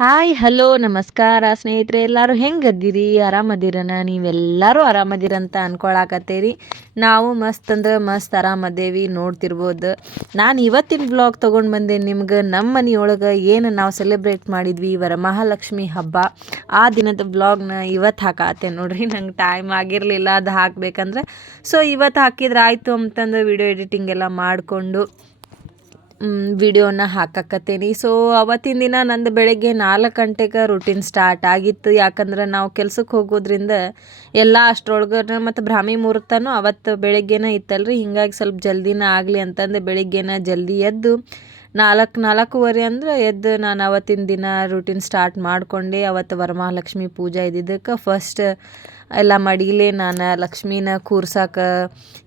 Hi hello ನಮಸ್ಕಾರ ಸ್ನೇಹಿತರೆ, ಎಲ್ಲರೂ ಹೆಂಗದ್ದೀರಿ? ಆರಾಮದಿರನ? ನೀವೆಲ್ಲರೂ ಆರಾಮದಿರಂತ ಅನ್ಕೊಳಕತ್ತೀರಿ. ನಾವು ಮಸ್ತ್ ಅಂದ್ರೆ ಮಸ್ತ್ ಆರಾಮದೇವಿ. ನೋಡ್ತಿರ್ಬೋದು, ನಾನು ಇವತ್ತಿನ ಬ್ಲಾಗ್ ತೊಗೊಂಡು ಬಂದೆ ನಿಮ್ಗೆ. ನಮ್ಮ ಮನೆಯೊಳಗೆ ಏನು ನಾವು ಸೆಲೆಬ್ರೇಟ್ ಮಾಡಿದ್ವಿ ವರಮಹಾಲಕ್ಷ್ಮಿ ಹಬ್ಬ, ಆ ದಿನದ ಬ್ಲಾಗ್ನ ಇವತ್ತು ಹಾಕತ್ತೆ ನೋಡ್ರಿ. ನಂಗೆ ಟೈಮ್ ಆಗಿರಲಿಲ್ಲ ಅದು ಹಾಕಬೇಕಂದ್ರೆ, ಸೊ ಇವತ್ತು ಹಾಕಿದ್ರೆ ಆಯಿತು ಅಂತಂದು ವಿಡಿಯೋ ಎಡಿಟಿಂಗ್ ಎಲ್ಲ ಮಾಡಿಕೊಂಡು ವಿಡಿಯೋನ ಹಾಕಕತ್ತೀನಿ. ಸೊ ಅವತ್ತಿನ ದಿನ ನಂದು ಬೆಳಗ್ಗೆ 4 ಗಂಟೆಗೆ ರೂಟೀನ್ ಸ್ಟಾರ್ಟ್ ಆಗಿತ್ತು. ಯಾಕಂದ್ರೆ ನಾವು ಕೆಲ್ಸಕ್ಕೆ ಹೋಗೋದ್ರಿಂದ ಎಲ್ಲ ಅಷ್ಟ್ರೊಳಗೆ ಮತ್ತು ಬ್ರಾಹ್ಮಿ ಮುಹೂರ್ತನೂ ಅವತ್ತು ಬೆಳಗ್ಗೆನೇ ಇತ್ತಲ್ರಿ. ಹಿಂಗಾಗಿ ಸ್ವಲ್ಪ ಜಲ್ದಿನ ಆಗಲಿ ಅಂತಂದು ಬೆಳಗ್ಗೆನ ಜಲ್ದಿ ಎದ್ದು 4:30 ಅಂದ್ರೆ ಎದ್ದು ನಾನು ಅವತ್ತಿನ ದಿನ ರೂಟೀನ್ ಸ್ಟಾರ್ಟ್ ಮಾಡಿಕೊಂಡೆ. ಅವತ್ತು ವರಮಹಾಲಕ್ಷ್ಮಿ ಪೂಜೆ ಇದ್ದಿದ್ದಕ್ಕೆ ಫಸ್ಟ್ ಎಲ್ಲ ಮಡಿಲೇ ನಾನು ಲಕ್ಷ್ಮೀನ ಕೂರ್ಸಕ್ಕೆ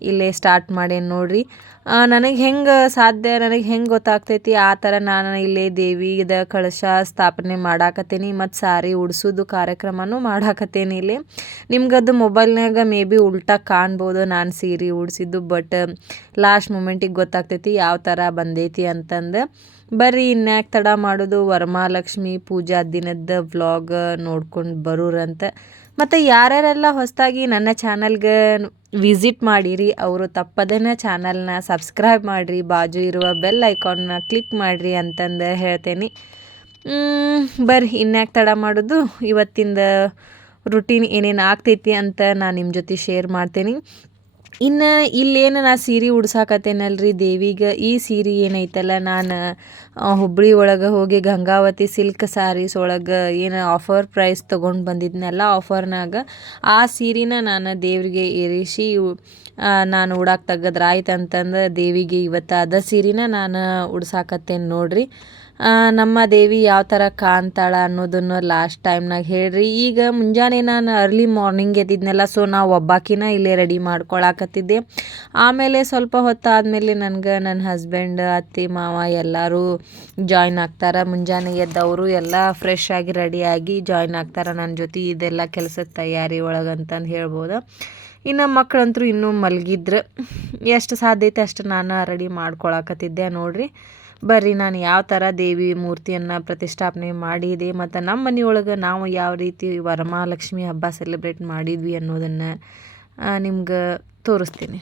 ಇಲ್ಲೇ ಸ್ಟಾರ್ಟ್ ಮಾಡೇನಿ ನೋಡ್ರಿ. ನನಗೆ ಹೆಂಗೆ ಗೊತ್ತಾಗ್ತೈತಿ ಆ ಥರ ನಾನು ಇಲ್ಲೇ ದೇವಿದ ಕಳಶ ಸ್ಥಾಪನೆ ಮಾಡಾಕತ್ತೀನಿ ಮತ್ತು ಸಾರಿ ಉಡ್ಸೋದು ಕಾರ್ಯಕ್ರಮನೂ ಮಾಡಾಕತ್ತೀನಿ ಇಲ್ಲಿ. ನಿಮ್ಗದು ಮೊಬೈಲ್ನಾಗ ಮೇ ಬಿ ಉಲ್ಟಾ ಕಾಣ್ಬೋದು ನಾನು ಸೀರೆ ಉಡ್ಸಿದ್ದು, ಬಟ್ ಲಾಸ್ಟ್ ಮೂಮೆಂಟಿಗೆ ಗೊತ್ತಾಗ್ತೈತಿ ಯಾವ ಥರ ಬಂದೈತಿ ಅಂತಂದು. ಬರ್ರಿ ಇನ್ಯಾಕೆ ತಡ ಮಾಡೋದು, ವರಮಹಾಲಕ್ಷ್ಮಿ ಪೂಜಾ ದಿನದ ವ್ಲಾಗ್ ನೋಡ್ಕೊಂಡು ಬರೋರಂತ. ಮತ್ತು ಯಾರ್ಯಾರೆಲ್ಲ ಹೊಸದಾಗಿ ನನ್ನ ಚಾನಲ್ಗೆ ವಿಸಿಟ್ ಮಾಡಿರಿ ಅವರು ತಪ್ಪದೇ ಚಾನಲ್ನ ಸಬ್ಸ್ಕ್ರೈಬ್ ಮಾಡಿರಿ, ಬಾಜು ಇರುವ ಬೆಲ್ ಐಕಾನ್ನ ಕ್ಲಿಕ್ ಮಾಡಿರಿ ಅಂತಂದು ಹೇಳ್ತೇನೆ. ಬರ್ರಿ ಇನ್ಯಾಕೆ ತಡ ಮಾಡೋದು, ಇವತ್ತಿಂದ ರುಟೀನ್ ಏನೇನು ಆಗ್ತೈತಿ ಅಂತ ನಾನು ನಿಮ್ಮ ಜೊತೆ ಶೇರ್ ಮಾಡ್ತೇನೆ. ಇನ್ನು ಇಲ್ಲೇನು ನಾ ಸೀರೆ ಉಡ್ಸಾಕತ್ತೇನಲ್ರಿ ದೇವಿಗೆ, ಈ ಸೀರೆ ಏನೈತಲ್ಲ ನಾನು ಹುಬ್ಬಳ್ಳಿ ಒಳಗೆ ಹೋಗಿ ಗಂಗಾವತಿ ಸಿಲ್ಕ್ ಸ್ಯಾರೀಸ್ ಒಳಗೆ ಏನು ಆಫರ್ ಪ್ರೈಸ್ ತೊಗೊಂಡು ಬಂದಿದ್ನೆಲ್ಲ ಆಫರ್ನಾಗ ಆ ಸೀರೆನ ನಾನು ದೇವರಿಗೆ ಏರಿಸಿ ನಾನು ಉಡಾಕ್ ತೆಗೆದ್ರೆ ಆಯ್ತು ಅಂತಂದು ದೇವಿಗೆ ಇವತ್ತು ಅದ ಸೀರೆನ ನಾನು ಉಡ್ಸಾಕತ್ತೇನೆ ನೋಡ್ರಿ. ನಮ್ಮ ದೇವಿ ಯಾವ ಥರ ಕಾಣ್ತಾಳ ಅನ್ನೋದನ್ನು ಲಾಸ್ಟ್ ಟೈಮ್ನಾಗ ಹೇಳ್ರಿ. ಈಗ ಮುಂಜಾನೆ ನಾನು ಅರ್ಲಿ ಮಾರ್ನಿಂಗ್ ಎದ್ದಿದ್ನೆಲ್ಲ, ಸೊ ನಾವು ಒಬ್ಬಾಕಿನ ಇಲ್ಲೇ ರೆಡಿ ಮಾಡ್ಕೊಳಕತ್ತಿದ್ದೆ. ಆಮೇಲೆ ಸ್ವಲ್ಪ ಹೊತ್ತಾದಮೇಲೆ ನನಗೆ ನನ್ನ ಹಸ್ಬೆಂಡ್ ಅತ್ತೆ ಮಾವ ಎಲ್ಲರೂ ಜಾಯ್ನ್ ಆಗ್ತಾರೆ. ಮುಂಜಾನೆ ಎದ್ದವರು ಎಲ್ಲ ಫ್ರೆಶ್ ಆಗಿ ರೆಡಿಯಾಗಿ ಜಾಯ್ನ್ ಆಗ್ತಾರೆ ನನ್ನ ಜೊತೆ ಇದೆಲ್ಲ ಕೆಲಸದ ತಯಾರಿ ಒಳಗಂತಂದು ಹೇಳ್ಬೋದು. ಇನ್ನು ಮಕ್ಕಳಂತರೂ ಇನ್ನೂ ಮಲಗಿದ್ರೆ ಎಷ್ಟು ಸಾಧ್ಯ ಐತೆ ಅಷ್ಟು ನಾನು ರೆಡಿ ಮಾಡ್ಕೊಳಕತ್ತಿದ್ದೆ ನೋಡ್ರಿ. ಬರ್ರಿ ನಾನು ಯಾವ ಥರ ದೇವಿ ಮೂರ್ತಿಯನ್ನು ಪ್ರತಿಷ್ಠಾಪನೆ ಮಾಡಿದೆ ಮತ್ತು ನಮ್ಮ ಮನೆಯೊಳಗೆ ನಾವು ಯಾವ ರೀತಿ ವರಮಹಾಲಕ್ಷ್ಮಿ ಹಬ್ಬ ಸೆಲೆಬ್ರೇಟ್ ಮಾಡಿದ್ವಿ ಅನ್ನೋದನ್ನು ನಿಮ್ಗೆ ತೋರಿಸ್ತೀನಿ.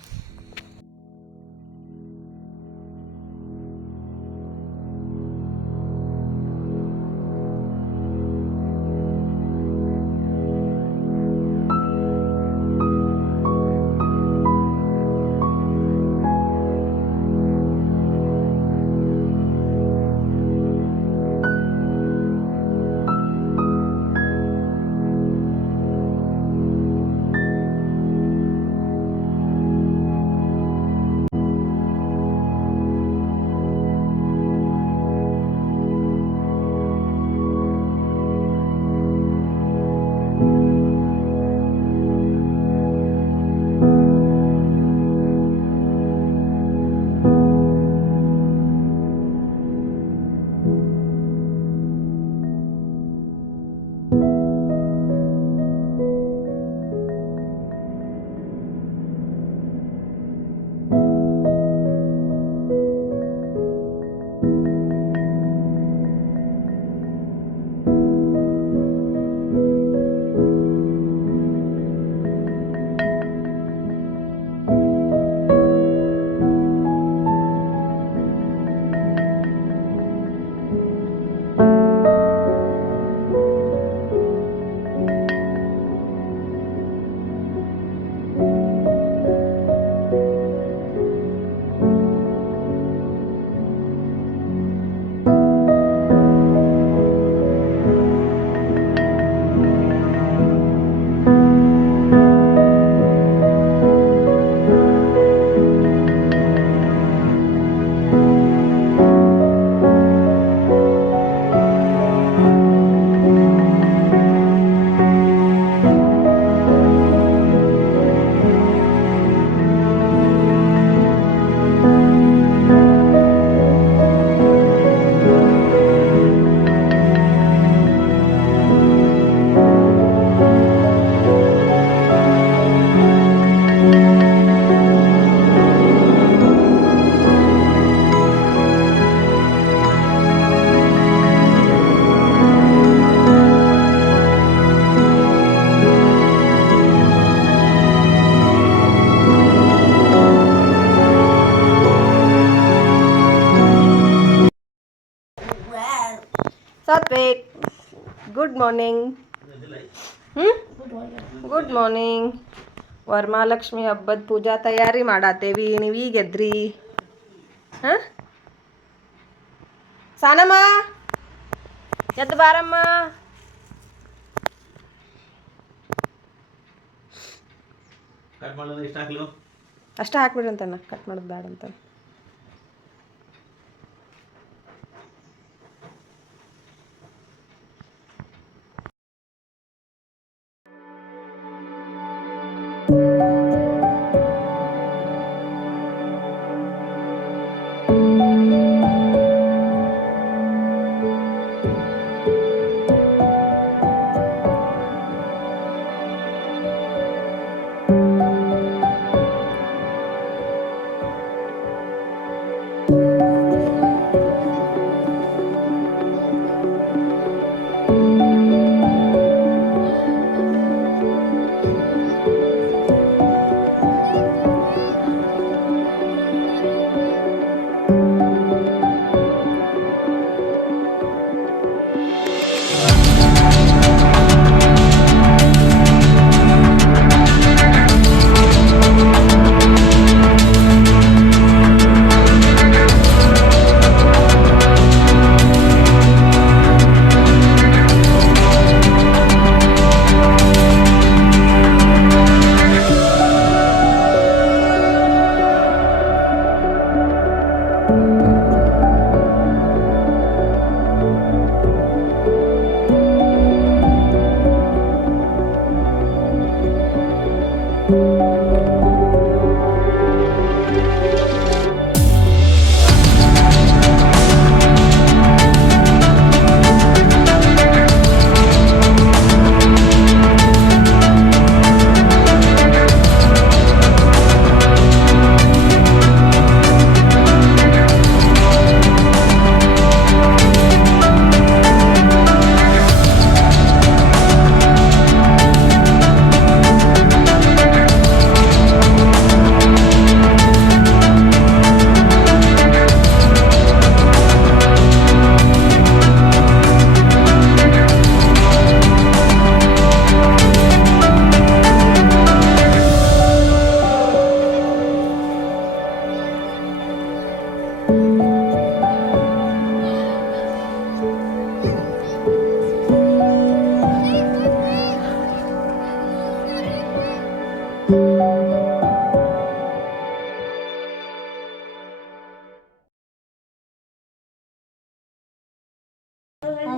Wake. Good morning. Good morning. Varamahalakshmi ಹಬ್ಬದ ಪೂಜಾ ತಯಾರಿ ಮಾಡತ್ತೇವಿ. ನೀವು ಈಗ ಎದ್ರಿ? ಹಾಂ ಸಾನಮ್ಮ ಎದ್ದು ಬಾರಮ್ಮ. ಅಷ್ಟೇ ಹಾಕ್ಬಿಡ್ರಿ ಅಂತಾನ, ಕಟ್ ಮಾಡೋದು ಬೇಡ ಅಂತ.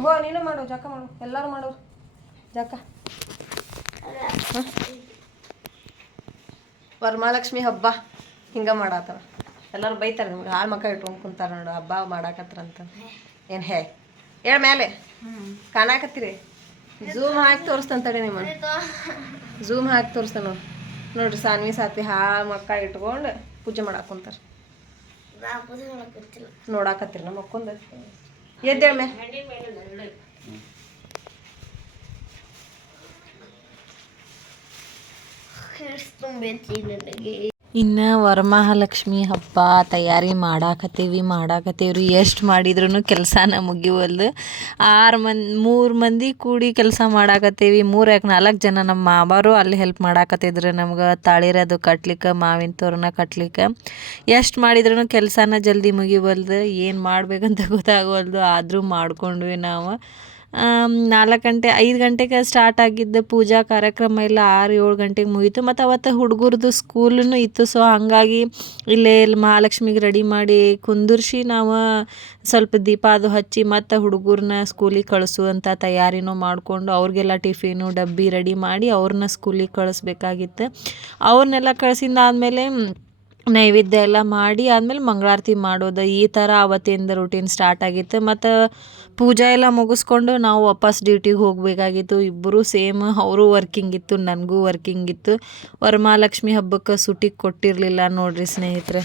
ಹೋ ನೀನು ಮಾಡು, ಜಕ ಮಾಡು, ಎಲ್ಲರೂ ಮಾಡೋರು ಜಕ. ವರಮಹಾಲಕ್ಷ್ಮಿ ಹಬ್ಬ ಹಿಂಗೆ ಮಾಡತ್ತಾರ. ಎಲ್ಲರೂ ಬೈತಾರೆ ನಿಮ್ಗೆ, ಹಾಳು ಮಕ್ಕ ಇಟ್ಕೊಂಡು ಕುಂತಾರ ನೋಡು ಹಬ್ಬ ಮಾಡಾಕತ್ರಂತ. ಏನು ಹೇಳ ಮೇಲೆ ಕಾಣಾಕತ್ತೀರಿ? ಝೂಮ್ ಹಾಕಿ ತೋರಿಸ್ತಂತಡಿ ನಿಮ್ಮನ್ನು, ಝೂಮ್ ಹಾಕಿ ತೋರಿಸ್ತಾನೆ ನೋಡಿ. ನೋಡ್ರಿ ಸಾನ್ವಿ ಸಾತ್ವಿ ಹಾಳು ಮಕ್ಕ ಇಟ್ಕೊಂಡು ಪೂಜೆ ಮಾಡಾಕ ಕುಂತಾರ. ನೋಡಾಕತ್ತೀರಿ ನಮ್ಮ ಮಕ್ಕೊಂದು ಎದ್ದೇಳ ಮೇ. ಇನ್ನು ವರಮಹಾಲಕ್ಷ್ಮಿ ಹಬ್ಬ ತಯಾರಿ ಮಾಡಾಕತ್ತೀವ್ರಿ. ಎಷ್ಟು ಮಾಡಿದ್ರೂ ಕೆಲಸನ ಮುಗಿವಲ್ದು. 3 ಮಂದಿ ಕೂಡಿ ಕೆಲಸ ಮಾಡಾಕತ್ತೀವಿ. 4 ಜನ ನಮ್ಮ ಮಾವರು ಅಲ್ಲಿ ಹೆಲ್ಪ್ ಮಾಡಾಕತ್ತಿದ್ರು ನಮ್ಗೆ ತಾಳಿರೋದು ಕಟ್ಲಿಕ್ಕೆ, ಮಾವಿನ ತೋರಣ ಕಟ್ಲಿಕ್ಕೆ. ಎಷ್ಟು ಮಾಡಿದ್ರೂ ಕೆಲಸನ ಜಲ್ದಿ ಮುಗಿವಲ್ದು. ಏನು ಮಾಡ್ಬೇಕಂತ ಗೊತ್ತಾಗವಲ್ದು, ಆದರೂ ಮಾಡ್ಕೊಂಡ್ವಿ ನಾವು. 4 ಗಂಟೆ 5 ಗಂಟೆಗೆ ಸ್ಟಾರ್ಟ್ ಆಗಿದ್ದ ಪೂಜಾ ಕಾರ್ಯಕ್ರಮ ಎಲ್ಲ 6-7 ಗಂಟೆಗೆ ಮುಗೀತು. ಮತ್ತು ಅವತ್ತು ಹುಡುಗರದು ಸ್ಕೂಲೂ ಇತ್ತು. ಸೊ ಹಾಗಾಗಿ ಇಲ್ಲೇ ಮಹಾಲಕ್ಷ್ಮಿಗೆ ರೆಡಿ ಮಾಡಿ ಕುಂದಿರ್ಸಿ ನಾವು ಸ್ವಲ್ಪ ದೀಪ ಅದು ಹಚ್ಚಿ ಮತ್ತು ಹುಡುಗರನ್ನ ಸ್ಕೂಲಿಗೆ ಕಳಿಸುವಂಥ ತಯಾರಿನೂ ಮಾಡಿಕೊಂಡು ಅವ್ರಿಗೆಲ್ಲ ಟಿಫಿನು ಡಬ್ಬಿ ರೆಡಿ ಮಾಡಿ ಅವ್ರನ್ನ ಸ್ಕೂಲಿಗೆ ಕಳಿಸ್ಬೇಕಾಗಿತ್ತು. ಅವ್ರನ್ನೆಲ್ಲ ಕಳಿಸಿದ್ದಾದ್ಮೇಲೆ ನೈವೇದ್ಯ ಎಲ್ಲ ಮಾಡಿ ಆದಮೇಲೆ ಮಂಗಳಾರತಿ ಮಾಡೋದು, ಈ ಥರ ಅವತ್ತಿಂದ ರೂಟೀನ್ ಸ್ಟಾರ್ಟ್ ಆಗಿತ್ತು. ಮತ್ತು ಪೂಜೆ ಎಲ್ಲ ಮುಗಿಸ್ಕೊಂಡು ನಾವು ವಾಪಸ್ ಡ್ಯೂಟಿಗೆ ಹೋಗಬೇಕಾಗಿತ್ತು. ಇಬ್ಬರೂ ಸೇಮ್, ಅವರು ವರ್ಕಿಂಗ್ ಇತ್ತು, ನನಗೂ ವರ್ಕಿಂಗ್ ಇತ್ತು. ವರಮಹಾಲಕ್ಷ್ಮಿ ಹಬ್ಬಕ್ಕೆ ಸುಟಿ ಕೊಟ್ಟಿರಲಿಲ್ಲ ನೋಡ್ರಿ ಸ್ನೇಹಿತರೆ.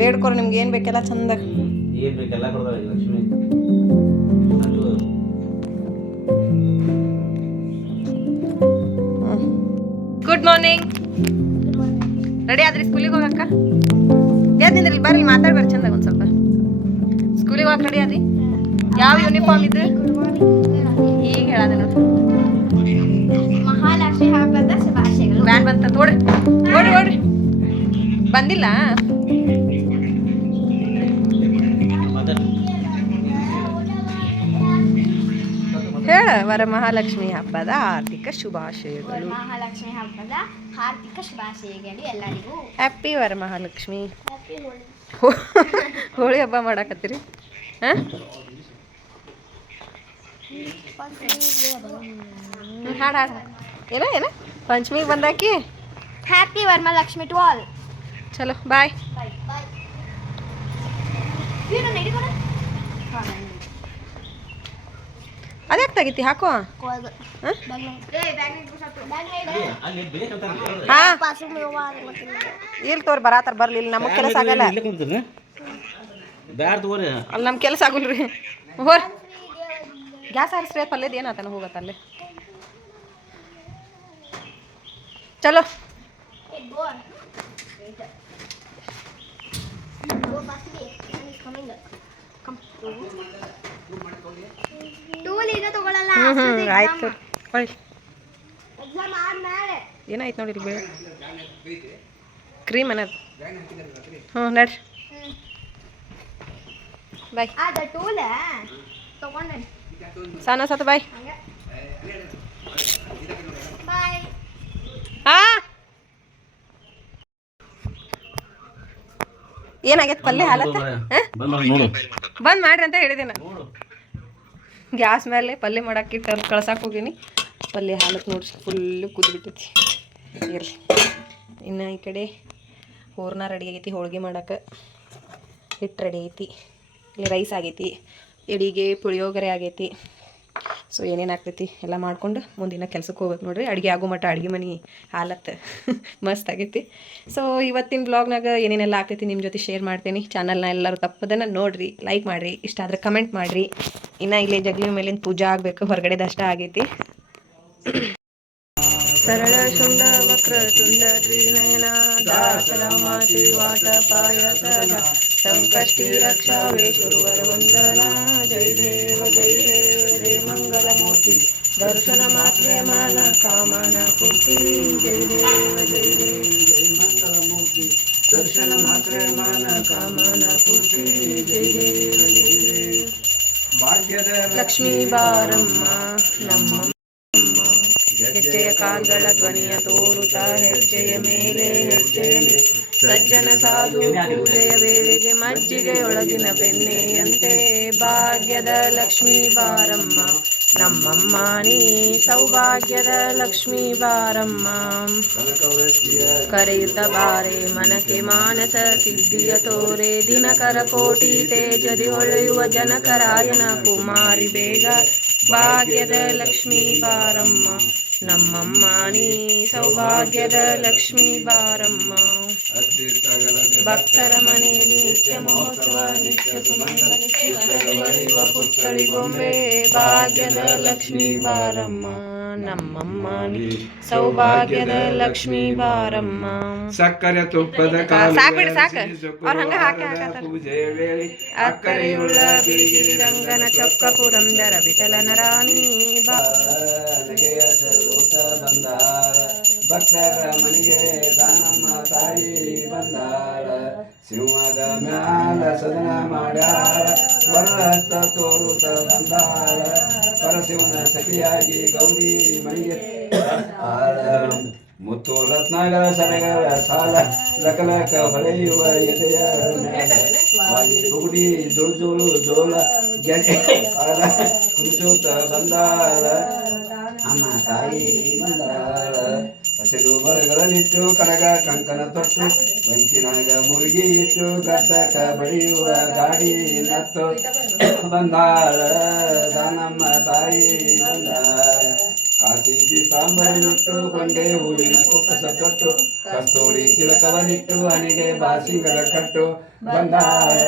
ಬೇಡ್ಕೊರು ನಿಮ್ಗೆ ಏನು ಬೇಕೆಲ್ಲ ಚಂದ ಏನು ಬೇಕೆಲ್ಲ ಕೊಡ್ತಾಳೆ ಲಕ್ಷ್ಮಿ. Good morning. ರೆಡಿ ಆದ್ರಿ ಸ್ಕೂಲಿಗೆ ಹೋಗಕ್ಕ? ಯಾವ್ದಿಂದ್ರಿ ಬರ್ರಿ ಮಾತಾಡ್ಬಾರ್ದು ಚಂದಾಗ ಒಂದು ಸ್ವಲ್ಪ. ಸ್ಕೂಲಿಗೆ ಹೋಗಕ್ಕೆ ರೆಡಿ ಆದ್ರಿ? ಯಾವ ಯೂನಿಫಾರ್ಮ್ ಇದು ಈಗ ಹೇಳೋದು ನೋಡಿ. ಮಹಾಲಕ್ಷ್ಮಿ ಹಬ್ಬದ ಶುಭಾಶಯಗಳು. ವ್ಯಾನ್ ಬಂತ ನೋಡ್ರಿ ನೋಡ್ರಿ ನೋಡ್ರಿ ಬಂದಿಲ್ಲ. ಹೇಳ ವರಮಹಾಲಕ್ಷ್ಮಿ ಹಬ್ಬದ ಆರ್ಥಿಕ ಶುಭಾಶಯಗಳು. ಮಹಾಲಕ್ಷ್ಮಿ ಹಬ್ಬದ ಹಾರ್ದಿಕ ಶುಭಾಶಯಗಳು ಎಲ್ಲರಿಗೂ. ಹ್ಯಾಪಿ ವರಮಹಾಲಕ್ಷ್ಮಿ. ಹ್ಯಾಪಿ ಹೋಳಿ. ಹೋಳಿ ಹಬ್ಬ ಮಾಡಾಕತ್ತೀರಿ? ಹಾಂ ಹಾಡು ಹಾಡು ಏನ ಏನ ಪಂಚಮಿಗೆ ಬಂದಾಕಿ. Happy Varamahalakshmi to all. ಚಲೋ ಬಾಯ್. ಅದ್ಯಾಕೆ ತೆಗಿತಿ ಹಾಕೋ. ಹಾಂ ಇಲ್ಲಿ ತೋರಿ ಬರಾತಾರ ಬರ್ಲಿ. ಇಲ್ಲಿ ನಮಗೆ ಕೆಲಸ ಆಗಲ್ಲ. ಅಲ್ಲಿ ನಮ್ಮ ಕೆಲಸ ಆಗುಲ್ರಿ. ಹೋರ್ ಗ್ಯಾಸ್ ಹಾರಿಸ್ರಿ. ಪಲ್ಯದ ಏನಾತನ ಹೋಗತ್ತ ಅಲ್ಲಿ. ಚಲೋ ಆಯ್ತು. ಹೊಳ್ಳಿ ಏನಾಯ್ತು ನೋಡಿ ಬೇಳೆ ಕ್ರೀಮ್ ಅನ್ನೋದು. ಹ್ಞೂ ನಡ್ರಿ ಬಾಯ್. ಸಣ್ಣ ಸತ ಬಾಯ್. ಹಾಂ ಏನಾಗೈತೆ ಪಲ್ಯ ಹಾಲತ್ತ? ಬಂದ್ ಮಾಡ್ರಿ ಅಂತ ಹೇಳಿದೆ ನಾನು. ಗ್ಯಾಸ್ ಮೇಲೆ ಪಲ್ಯ ಮಾಡಕ್ಕೆ ಕಳ್ಸಕ್ಕೆ ಹೋಗೀನಿ. ಪಲ್ಯ ಹಾಲಕ್ಕೆ ನೋಡ್ರಿ ಫುಲ್ಲು ಕುದ್ಬಿಟ್ಟೈತಿ. ಇರಲಿ. ಇನ್ನು ಈ ಕಡೆ ಹೂರ್ಣ ರೆಡಿ ಆಗೈತಿ. ಹೋಳಿಗೆ ಮಾಡೋಕೆ ಹಿಟ್ಟು ರೆಡಿ ಐತಿ. ಇಲ್ಲಿ ರೈಸ್ ಆಗೈತಿ. ಎಡಿಗೆ ಪುಳಿಯೋಗರೆ ಆಗೈತಿ. ಸೊ ಏನೇನು ಆಗ್ತೈತಿ ಎಲ್ಲ ಮಾಡ್ಕೊಂಡು ಮುಂದಿನ ಕೆಲ್ಸಕ್ಕೆ ಹೋಗ್ಬೇಕು ನೋಡ್ರಿ. ಅಡುಗೆ ಆಗೋ ಮಟ್ಟ ಅಡುಗೆ ಮನೆ ಹಾಲತ್ತು ಮಸ್ತ್ ಆಗೈತಿ. ಸೊ ಇವತ್ತಿನ ಬ್ಲಾಗ್ನಾಗ ಏನೇನೆಲ್ಲ ಆಗ್ತೈತಿ ನಿಮ್ಮ ಜೊತೆ ಶೇರ್ ಮಾಡ್ತೀನಿ. ಚಾನಲ್ನ ಎಲ್ಲರೂ ತಪ್ಪದನ್ನು ನೋಡಿರಿ, ಲೈಕ್ ಮಾಡಿರಿ, ಇಷ್ಟ ಆದರೆ ಕಮೆಂಟ್ ಮಾಡಿರಿ. ಇನ್ನು ಇಲ್ಲಿ ಜಗ್ಲಿ ಮೇಲಿನ ಪೂಜೆ ಆಗಬೇಕು. ಹೊರಗಡೆದಷ್ಟ ಆಗೈತಿ. ಸರಳ ಶುಂಡ ವಕ್ರ ತುಂಡ ತ್ರಿನಯನ ದಾಸರಾಮಾತಿ ವಾಟಪಾಯ ಸದ ಸಂಕಷ್ಟಿ ರಕ್ಷಾವೇ ಶುರುವರ ವಂದನಾ. ಜೈ ದೇವ ಜೈ ದೇವ ಜೈ ಮಂಗಲಮೂರ್ತಿ ದರ್ಶನ ಮಾತ್ರ ಮಾನ ಕಾಮನ ಪೂರ್ತಿ. ಜೈ ದೇವ ಜೈ ದೇವ ಜೈ ಮಂಗಲಮೂರ್ತಿ ದರ್ಶನ ಮಾತ್ರ ಮಾನ ಕಾಮನ ಪೂರ್ತಿ. ಜೈ ದೇವ ಜೈ ದೇವ. ಭಾಗ್ಯದ ಲಕ್ಷ್ಮೀ ಬಾರಮ್ಮ ನಮ್ಮ ಹೆಜ್ಜೆಯ ಕಾಲ್ಗಳ ಧ್ವನಿಯ ತೋರುತ್ತಾ ಹೆಜ್ಜೆಯ ಮೇಲೆ ಹೆಜ್ಜೆಯ ಸಜ್ಜನ ಸಾಧು ಪೂಜೆಯ ವೇಳೆಗೆ ಮಜ್ಜಿಗೆಯೊಳಗಿನ ಬೆಣ್ಣೆಯಂತೆ. ಭಾಗ್ಯದ ಲಕ್ಷ್ಮೀ ಬಾರಮ್ಮ ನಮ್ಮಮ್ಮ ನೀ ಸೌಭಾಗ್ಯದ ಲಕ್ಷ್ಮೀ ಬಾರಮ್ಮ. ಕರೆಯುತ್ತ ಬಾರೆ ಮನಕ್ಕೆ ಮಾನಸ ಸಿದ್ಧಿಯ ತೋರೆ ದಿನಕರ ಕೋಟಿ ತೇಜದಿ ಹೊಳೆಯುವ ಜನಕರಾಯನ ಕುಮಾರಿ ಬೇಗ. ಭಾಗ್ಯದ ಲಕ್ಷ್ಮೀ ಬಾರಮ್ಮ ನಮ್ಮಮ್ಮ ನೀ ಸೌಭಾಗ್ಯದ ಲಕ್ಷ್ಮೀ ಬಾರಮ್ಮ. ಭಕ್ತರ ಮನೆಯಲ್ಲಿ ನಿತ್ಯ ಮಹೋತ್ಸವ ನಿತ್ಯ ಸುಮಂಗಲ ಪುತ್ಥಳಿ ಗೊಂಬೆ ಭಾಗ್ಯದ ಲಕ್ಷ್ಮೀ ಬಾರಮ್ಮ. ನಮ್ಮಮ್ಮ ನೀ ಸೌಭಾಗ್ಯದ ಲಕ್ಷ್ಮೀ ಬಾರಮ್ಮ. ಸಕ್ಕರೆ ತುಪ್ಪದ ಪೂಜೆ ವೇಳೆ ಅಕ್ಕರೆಯುಳ್ಳ ಬಿಳಿಗಿರಿ ರಂಗನ ಚೊಕ್ಕ ಪುರಂದರ ವಿಠಲನ ರಾಣಿ ನಗೆಯ ಚಲೋತ ಬಂದಾಳ ಭಕ್ತರ ಮನೆಗೆ ದಾನಮ್ಮ ತಾಯಿ ಬಂದಾಳ. ಸಿಂಹದ ಮ್ಯಾಲ ಸದನ ಮಾಡ್ಯಾಳ ವರಹಸ್ತ ತೋರುತ್ತ ಬಂದಾಳ. ಪರಶಿವನ ಸತಿಯಾಗಿ ಗೌರಿ ಮನೆಗೆ ಮುತ್ತು ರತ್ನಗಳ ಸರಗಳ ಸಾಲ ಲಕಲಕ ಹೊಳೆಯುವ ಎದೆಯ ಬುಗುಡಿ ಜೋಳು ಜೋಳ ಗೆರೆ ಕಾಲ ಕುಣಿಸೂತ ಬಂದಾಳ ಅಮ್ಮ ತಾಯಿ ಬಂದಾಳ. ಹಸಿರು ಬರಗಳನ್ನಿಟ್ಟು ಕಡಗ ಕಂಕನ ತೊಟ್ಟು ವಂಕಿನಾಗ ಮುರುಗಿ ಇಟ್ಟು ಗದ್ದಕ ಬಡಿಯುವ ಗಾಡಿ ನತ್ತು ಬಂದಾಳ ದಾನಮ್ಮ ತಾಯಿ ಬಂದಾಳ. ಕಾಸಿ ಪೀತಾಂಬರನುಟ್ಟು ಕೊಂಡೆ ಹೂವಿನ ಕುಪ್ಪಸ ತೊಟ್ಟು ಕಸ್ತೂರಿ ತಿಲಕವನಿಟ್ಟು ಹನಿಗೆ ಬಾಸಿಂಗದ ಕಟ್ಟು ಬಂದಾಳ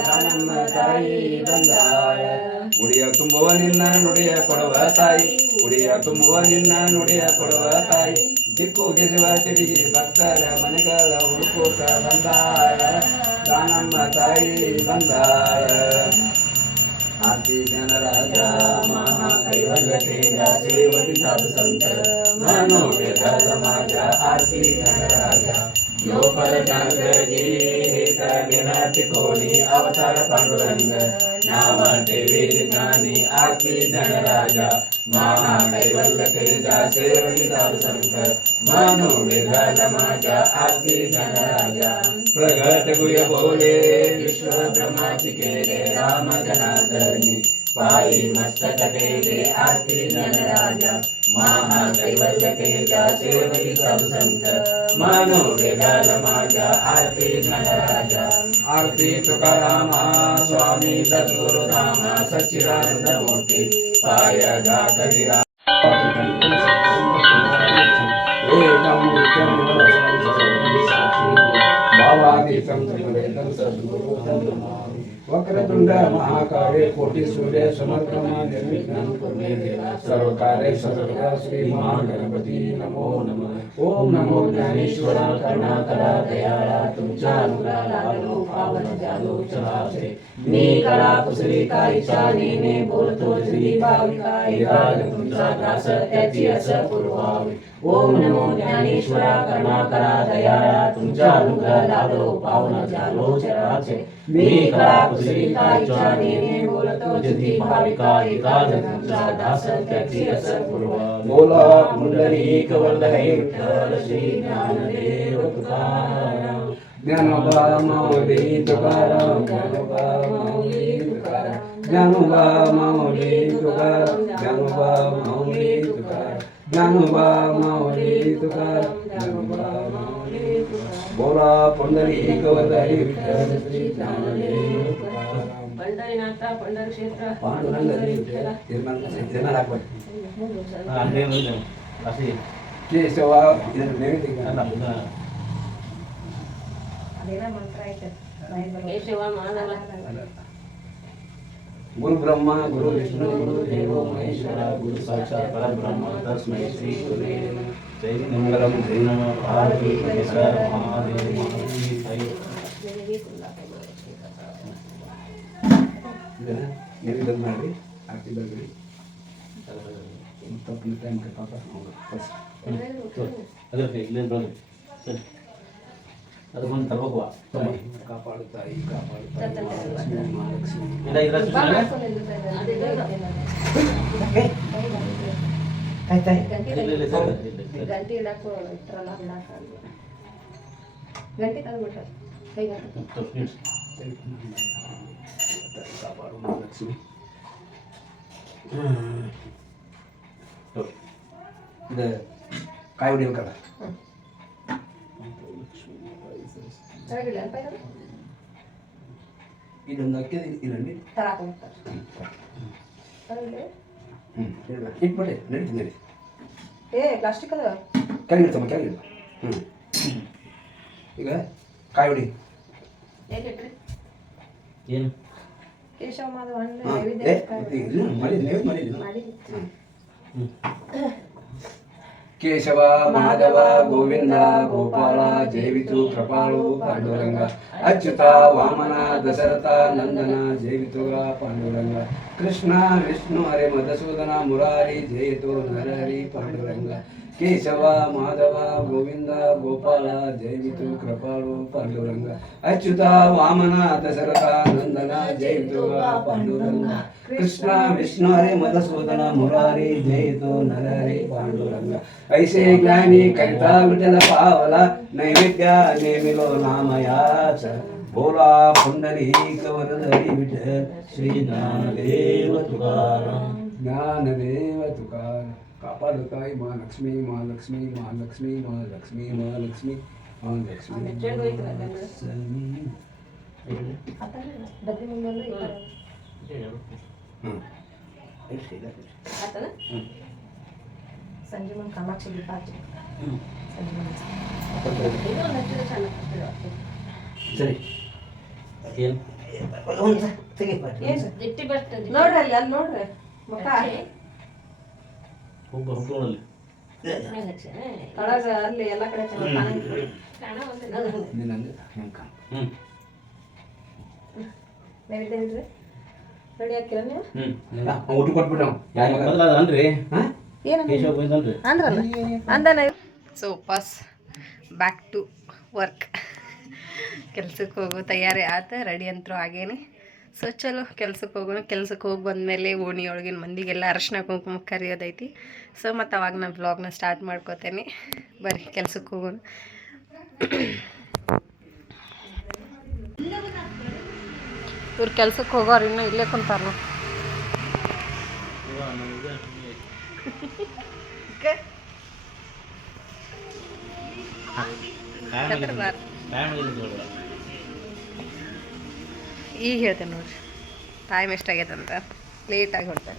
ದಾನಮ್ಮ ತಾಯಿ ಬಂದಾಳ. ಉಡಿಯ ತುಂಬುವ ನಿನ್ನ ನುಡಿಯ ಕೊಡುವ ತಾಯಿ ಉಡಿಯ ತುಂಬುವ ನಿನ್ನ ನುಡಿಯ ಕೊಡುವ ತಾಯಿ. ದಿಕ್ಕು ಗೆಸುವ ತಿರುಗಿ ಭಕ್ತರ ಮನೆಗಳ ಹುಡುಕೋಟ ಬಂದಾಳ ದಾನಮ್ಮ ತಾಯಿ ಬಂದಾಳ. ಆರ್ತಿ ಜನರಾಜ ಮಹಾಕೈವಲ್ಯ ತೇಜ ಸೇವತಿ ಸಾಧು ಸಂತ ಮನೋವೇದ ಸಮಾಜ ಆರ್ತಿ ಜನರಾಜ ಯೋಪರ ಚಾಂದ್ರಗಿ ಹೇತ ವಿನಾತಿ ಕೋಣಿ ಅವತಾರ ಪಾಂಡುರಂಗ ನಾಮ ದೇವಿ ಜ್ಞಾನಿ ಆರ್ತಿ ಜನರಾಜ ಮಹಾಕೈವಲ್ಯ ತೇಜ ಸೇವತಿ ಸಾಧು ಸಂತ ಮನೋವೇದ ಸಮಾಜ ಆರ್ತಿ ಜನರಾಜ. प्रगट गुय बोले विश्व ब्रह्माची केले राम जनार्दनी पायी मस्तक टेले आरती धनराजा महाकैवल्य तेजा सेवती साधु संत मानो वेदाल माझा आरती धनराजा. आरती तुकारामा स्वामी सद्गुरु धामा सच्चिदानंद मूर्ती पाय गाकरिरा वक्रतुंड महाकाय कोटि सूर्य समर्पमा निर्विघ्नं कुरु मे देव सर्वकार्ये सर्वदा श्री महागणपती नमो नमः. ओम नमो ज्ञानेश्वर करुणाकरा दयाळा तुमच्या अनुग्रहाला पावन जालो चलासे मी करा कुसरी कायचा नेने बोलतो श्री भाविका एकाग तुमचा दास त्याची असं पुरवावे. ओम नमो ज्ञानेश्वर करुणाकरा दयाळा तुमच्या अनुग्रहाला पावन जालो चलासे मी करा कुसरी कायचा नेने बोलतो श्री भाविका एकाग तुमचा दास त्याची असं पुरवावे. बोला पुंडलीक वरदहै विठ्ठल श्री ज्ञानदेव तुकाराम. ज्ञानोबा माऊली तुकाराम ज्ञानोबा माऊली तुकाराम ज्ञानोबा माऊली तुकाराम ज्ञानोबा माऊली तुकाराम ज्ञानोबा माऊली तुकाराम ज्ञानोबा माऊली तुकाराम. बोला पुंडलीक वरदहै विठ्ठल श्री ज्ञानदेव तुकाराम. पंढरीनाथ पंढरी क्षेत्र पांडुरंग विठ्ठल जन्म दाखवत केशवा गुरु ब्रह्मा गुरु विष्णु गुरु देवो महेश्वरा गुरु साक्षात् परब्रह्म तस्मै श्री गुरुवे नमः. जय मंगलम जय नमः पार्वती परमेश्वर महादेव निवेदन ಮಾಡಿ ಆರತಿ ಬರಬೇಡಿ ತಪ್ಪು ಟೈಮ್ ಪಾಪ ಅದಕ್ಕೆ ಇಲ್ಲೇ ಬರೋದು ಸರಿ ಅದು ಬಂದು ತರಬೇಕು ಕಾಪಾಡು ತಾಯಿ ಕಾಪಾಡು ಮಹಾಲಕ್ಷ್ಮಿ ಗಂಟೆ ಇಡಕ್ಕೂ ಗಂಟೆ ತಂದ್ಬಿಟ್ಟ ಕೈ ಕಾಪಾಡು ಮಹಾಲಕ್ಷ್ಮಿ. ಇದು ಕಾಯಿ ಹೊಡಿಬೇಕಲ್ಲ ಇದೊಂದು ಅಕ್ಕಿ ಇಲ್ಲಂడి ಇಟ್ಬಿಡಿ ನಡೀತೀನಿ ನಡಿ ಪ್ಲಾಸ್ಟಿಕ್ ಅದ ಕೆಳಗಿಡ್ತಮ್ಮ ಕೆಳಗಿಡ. ಈಗ ಕಾಯಿ ಹೊಡಿ. ಏನು ಕೇಶವ ಮಾಧವ ಹಣ್ಣು ಹಾಂ ಕೇಶವ ಮಾಧವ ಗೋವಿಂದ ಗೋಪಾಲ ಜೈವಿತು ಕೃಪಾಳು ಪಾಂಡುರಂಗ ಅಚ್ಯುತ ವಾಮನ ದಶರಥ ನಂದನ ಜೈವಿತು ಪಾಂಡುರಂಗ ಕೃಷ್ಣ ವಿಷ್ಣು ಹರೇ ಮಧುಸೂದನ ಮುರಾರಿ ಜಯಿತು ನರಹರಿ ಪಾಂಡುರಂಗ ಕೇಶವ ಮಾಧವ ಗೋವಿಂದ ಗೋಪಾಲ ಜೈವಿತು ಕೃಪಾಳು ಪಾಂಡುರಂಗ ಅಚ್ಯುತ ವಾಮನ ದಶರಥ ನಂದನ ಜಯಿತು ಪಾಂಡುರಂಗ ಕೃಷ್ಣ ವಿಷ್ಣು ಹರೇ ಮಧುಸೂದನ ಮುರಾರಿ ಜಯಿತು ನರಹರಿ ಪಾಂಡುರಂಗ ऐसे ज्ञानी कविता विठल पावला नैवेद्य नेमिलो नामयाच बोला पुंडलिक वरदरी विठल श्री ज्ञानदेव तुकाराम ज्ञानदेव तुकाराम कापाडताई माँ लक्ष्मी माँ लक्ष्मी माँ लक्ष्मी माँ लक्ष्मी माँ लक्ष्मी माँ लक्ष्मी ಸಂಜೆ ಮುಂದೆ ಕಾಮಾಕ್ಷಿ ದೀಪ ಹಚ್ಚಿ ಸರಿ ಏನು ನೋಡ್ರಿ ಅಲ್ಲಿ ಅಲ್ಲಿ ನೋಡ್ರಿ ಮುಖ ಹುಬ್ಬಳ್ಳಿ ಒಳಗ ಅಲ್ಲಿ ಎಲ್ಲ ಕಡೆ ಚೆನ್ನಾಗಿ ನೈವೇದ್ಯ ಇಡ್ರಿ ರೆಡಿ ಹಾಕಿರ ನೀವು ಊಟ ಕೊಟ್ಬಿಟ್ಟು ಅನ್ರಿ ಏನು ಕೇಶವ ಬಂದಲ್ರಿ ಅಂದ್ರಲ್ಲ ಅಂದನ ಸೊ ವಾಪಸ್ ಬ್ಯಾಕ್ ಟು ವರ್ಕ್ ಕೆಲ್ಸಕ್ಕೆ ಹೋಗೋ ತಯಾರಿ ಆತ ರೆಡಿ ಅಂತರೂ ಆಗೇನಿ ಸೊ ಚಲೋ ಕೆಲ್ಸಕ್ಕೆ ಹೋಗೋಣ ಕೆಲ್ಸಕ್ಕೆ ಹೋಗಿ ಬಂದಮೇಲೆ ಓಣಿಯೊಳಗಿನ ಮಂದಿಗೆಲ್ಲ ಅರಶಿನ ಕುಂಕುಮ ಕರಿಯೋದೈತಿ ಸೊ ಮತ್ತು ಅವಾಗ ನಾನು ವ್ಲಾಗ್ನ ಸ್ಟಾರ್ಟ್ ಮಾಡ್ಕೋತೇನೆ ಬರ್ರಿ ಕೆಲ್ಸಕ್ಕೆ ಹೋಗೋಣ ಇವ್ರು ಕೆಲ್ಸಕ್ಕೆ ಹೋಗೋರು ಇನ್ನೂ ಇಲ್ಲೇ ಕುಂತಾರ ಈಗ ಹೇಳ್ತೇನೆ ನೋಡ್ರಿ ಟೈಮ್ ಎಷ್ಟಾಗೈತೆ ಅಂತ ಲೇಟಾಗಿ ಹೊಡ್ತಾರೆ